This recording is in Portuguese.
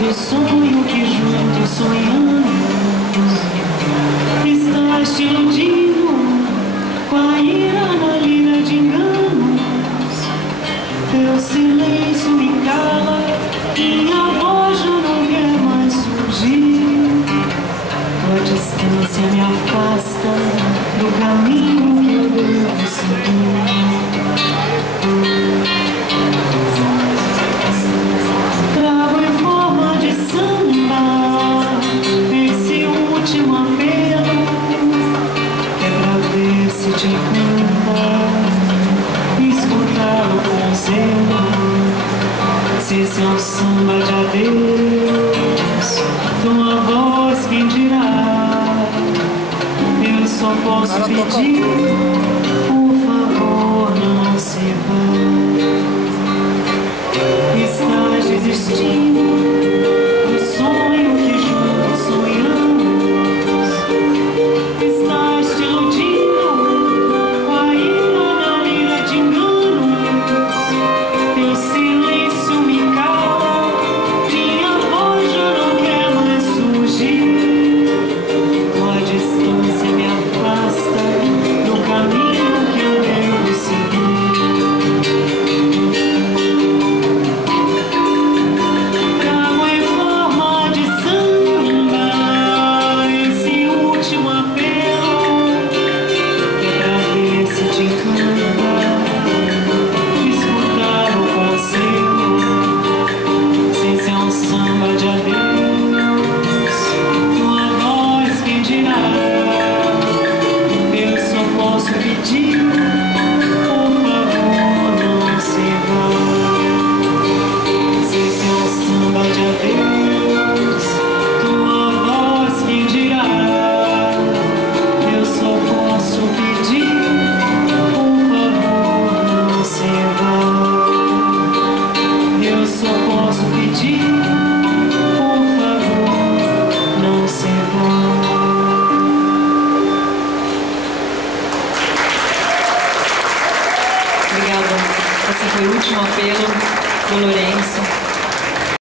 do sonho que juntos sonhamos. Estás te iludindo com a ira na lira de enganos. Teu silêncio me cala, minha voz já não quer mais surgir. Tua distância me afasta do caminho que eu devo seguir. Trago em forma de samba esse último apelo, que é pra ver se te encanta, escutar o conselho. Se esse é um samba de adeus, tua voz quem dirá? Eu só posso pedir, por favor, não se vá. Estás desistindo do sonho que juntos sonhamos. Estás te iludindo com a ira na lira de enganos. Teu silêncio me cala, minha voz já não quer mais surgir. Tua distância me afasta do caminho que eu devo seguir. Obrigada. Esse foi o último apelo do Lourenço.